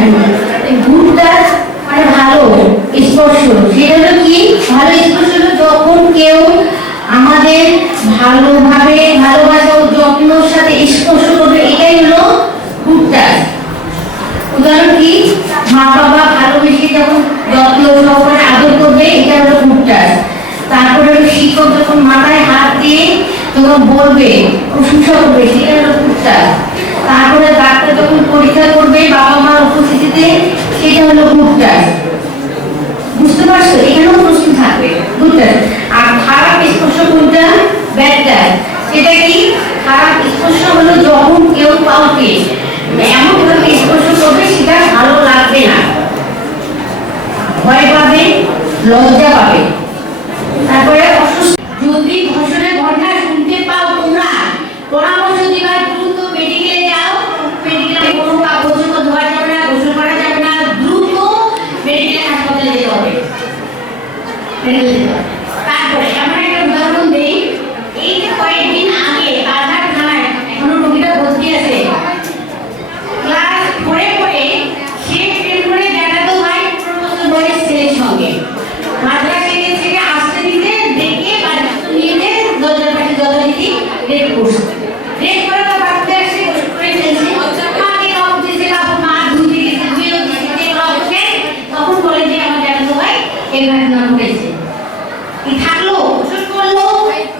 মানে যখন উদাহরণ কি? মা বাবা ভালোবেসে যখন যত্ন সহকারে আদর করবে, এটা হলো গুড তারপরে হলো শিক্ষক যখন মাথায় হাত দিয়ে তখন বলবে, প্রশংসা করবে, সেটা হলো গুড তারপরে ডাক্তার যখন করবে বাবা মার উপস্থিতিতে সেটা হলো গুড টাচ বুঝতে পারছ এখানেও প্রশ্ন থাকবে গুড টাচ আর খারাপ স্পর্শ কোনটা ব্যাড টাচ সেটা কি খারাপ স্পর্শ হলো যখন কেউ কাউকে এমন ভাবে স্পর্শ করবে সেটা ভালো লাগবে না ভয় পাবে লজ্জা পাবে। তারপরে অসুস্থ যদি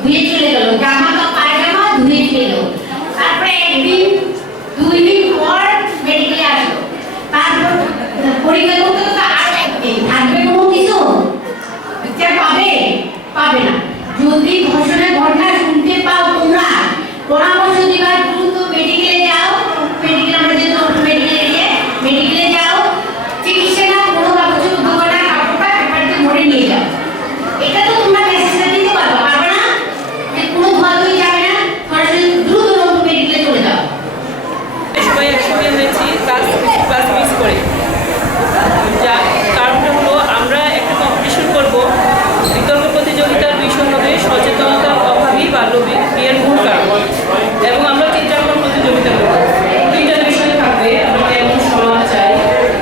ধুয়ে চলে গেল। জামা বা পায়জামা ধুয়ে চলে গেল। তারপরে একদিন দুই দিন পর মেডিকেলে আসলো। তারপর করতে করতে আর একদিন। থাকবে কোনো কিছু? পাবে? পাবে না। যদি ঘোষণা ঘটনা শুনতে পাও তোমরা, পরামর্শ দিবার মেডিকেলে মেডিকেল আমরা যে মেডিকেলে গিয়ে মেডিকেলে যাও চিকিৎসা না কোনো কাগজ দোকানে কাপড়টা পেপার দিয়ে ভরে নিয়ে যাও এটা তো তোমরা মেসেজটা দিতে পারবে পারবে না যে কোনো ধোয়া ধুই যাবে না সরাসরি দ্রুত মেডিকেলে চলে যাও সবাই একসঙ্গে হয়েছি ক্লাস ক্লাস মিস করে যা কারণটা হলো আমরা একটা কম্পিটিশন করব বিতর্ক প্রতিযোগিতার বিষয় হবে সচেতনতার অভাবী বাল্য বি- বিয়ের মূল কারণ এবং আমরা চিত্রাঙ্কন প্রতিযোগিতা করব দুইটা বিষয় থাকবে আমরা কেমন সমাজ চাই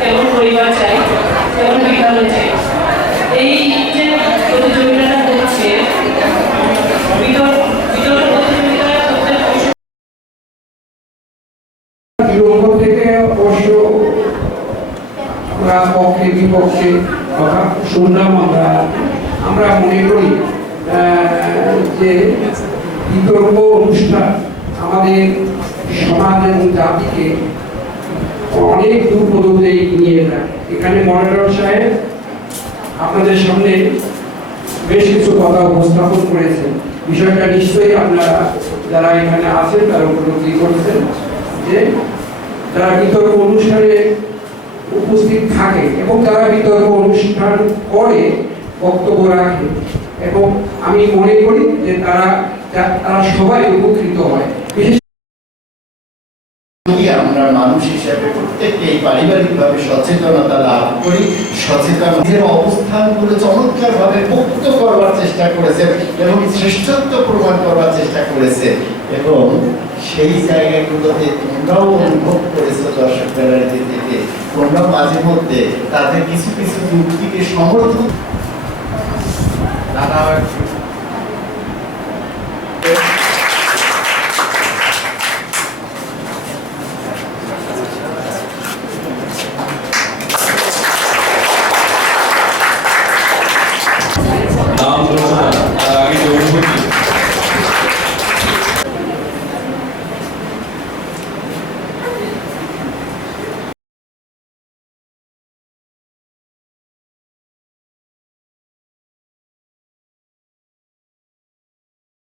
কেমন পরিবার চাই কেমন বিদ্যালয় চাই এই যে প্রতিযোগিতাটা হচ্ছে বিতর্ক বিতর্ক প্রতিযোগিতা করতে বিরোধ থেকে অবশ্য আমরা পক্ষে, বিপক্ষে কথা শুনলাম আমরা। আমরা মনে করি যে বিতর্ক অনুষ্ঠান আমাদের সমাজ এবং জাতিকে অনেক দূর নিয়ে যায়। এখানে মডারেটর সাহেব আপনাদের সামনে বেশ কিছু কথা উপস্থাপন করেছেন। বিষয়টা নিশ্চয়ই আপনারা যারা এখানে আছেন, তারা উপলব্ধি করছেন যে যারা বিতর্ক অনুষ্ঠানে উপস্থিত থাকে এবং যারা বিতর্ক অনুষ্ঠান করে বক্তব্য রাখে। এবং আমি মনে করি যে তারা তারা সবাই উপকৃত হয়। আমরা মানুষ হিসেবে প্রত্যেককে পারিবারিকভাবে সচেতনতা লাভ করি, সচেতন নিজের চমৎকার ভাবে মুক্ত করবার চেষ্টা করেছেন এবং শ্রেষ্ঠত্ব প্রমাণ করবার চেষ্টা করেছে এবং সেই জায়গাগুলোতে তোমরাও অনুভব করেছ দর্শক গ্যালারিতে থেকে। তোমরা মাঝে মধ্যে তাদের কিছু কিছু যুক্তিকে সমর্থন দাদা